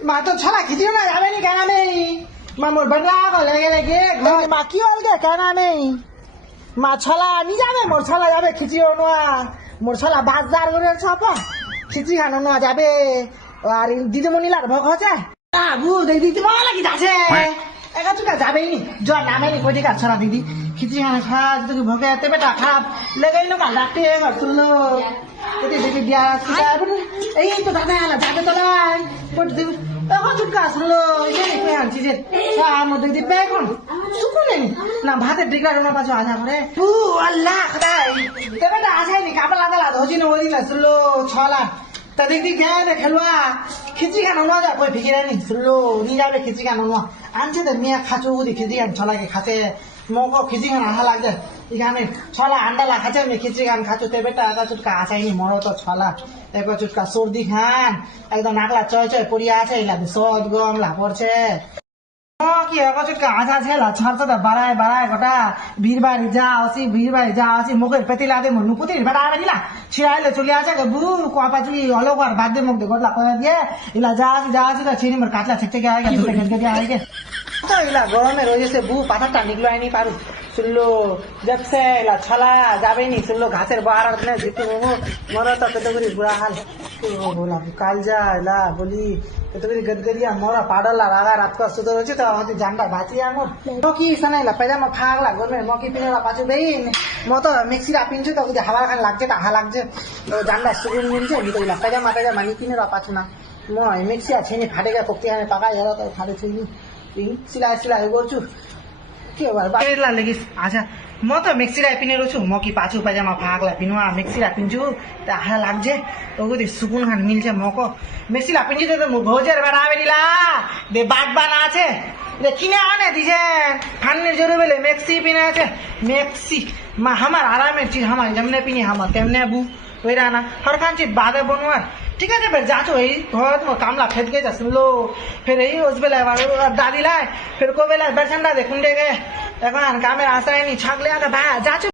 mà tôi cho là cái điều này làm gì cái này mà một bận la còn lấy cái mà kêu cái này mà cho là đi ra đây một cho là ra đây cái điều nó một cho là bazar করে সব খিচি খানো না যাবে আর দিদিমণি লার ভোগ হচ্ছে আবু দিদি ভালো লাগি যাচ্ছে একা চুকা যাবেই নি জল নামেনি কোটি কাজ ছড়া দিদি খিচি খানা খাওয়া যদি ভোগে এতে বেটা খারাপ লেগেই না কাল রাতে ঘর তুললো কোটি দিদি দিয়া এই তো দাদা যাবে তো লাই কোটি দিদি এখন চুকা শুনলো এই কই আনছি যে আমার দিদি পে এখন শুকুনে না ভাতের ডিগরা রোনা পাছো আশা করে আল্লাহ খোদাই তেবে না আসাইনি কাপড় লাগা লাগা হজি না ওদি না শুনলো ছলা তা দেখি গেলে খেলুয়া খিচি খানো না যা কই ফিকিরা নি শুনলো নি যাবে খিচি খানো না আনছে তো মেয়ে খাচো ওদি খিচি খান ছলাকে খাতে মগো খিচি খান আহা লাগছে এখানে ছলা আন্ডালা খাচ্ছে মেয়ে খিচি খান খাচো তেবে তা একা চুটকা আসাইনি মরো তো ছলা একবার চুটকা সর্দি খান একদম নাকলা চয় চয় পড়িয়া আছে লাগে সদ গম লা পড়ছে কি একবার চুটকা আসা ছেলা ছাড়তো তো বাড়ায় বাড়ায় গোটা ভিড় বাড়ি যা আসি মুখের পেতিলা দে নুকুতির বেড়া বেরিলা ছিড়াইলে চলে আসে বু কপা চুলি অলকার বাদ দে মুখ দে গোটলা করে দিয়ে ইলা যা আসি তো ছিনি মোর কাটলা ছেটে গে আগে দুটো গেট গিয়ে আগে তো ইলা গরমে রয়েছে বু পাতাটা নিগলো আইনি পারু শুনলো দেখছে ইলা ছলা যাবে নি শুনলো ঘাসের বাহার দিনে জিতু মরো তো কত করে বুড়া হাল বললাম কাল যা ইলা বলি কত করে গদগদিয়া মরা পাডলা রাগা রাত का सुधर होची तो हती जांडा भाची आमो मकी सनाइला पैजामा फागला गरमे मकी पिनेला पाछु बेइन म त मिक्सीरा पिन्छु त उदि हावा खान लाग्छ त हावा लाग्छ जांडा सुगुन मिल्छ नि त इला पैजामा नि पिनेला पाछु ना म मिक्सीया छेनी फाटेका पोक्ति आने पका हेर त फाटे छु नि सिला गर्छु के भयो बाहिरला लागि आछा म त मिक्सीरा पिनेरो छु म कि पाछु पैजामा फागला पिनुआ मिक्सीरा पिन्छु त हावा लाग्छ ओगुदि सुकुन खान मिल्छ मको मिक्सीरा पिन्छु त म भोजेर बेडा बेरिला दे बात बाना আছে রে কিনে আনে দিছেন ফান্নের জরুবেলে মেক্সি পিনে আছে মেক্সি মা আমার আরামের চিজ আমার যেমনে পিনি আমার তেমনে বু ওইরা না হরখান চিজ বাদে বনুয়ার ঠিক আছে फिर जाचो এই ঘর তো কামলা খেত গে যা শুনলো फिर এই ওসবেলা দাদি লাই फिर কোবেলা বেরছন্ডা দেখুন দেগে এখন কামের আশায় নি ছাগলে আগে বা যাচো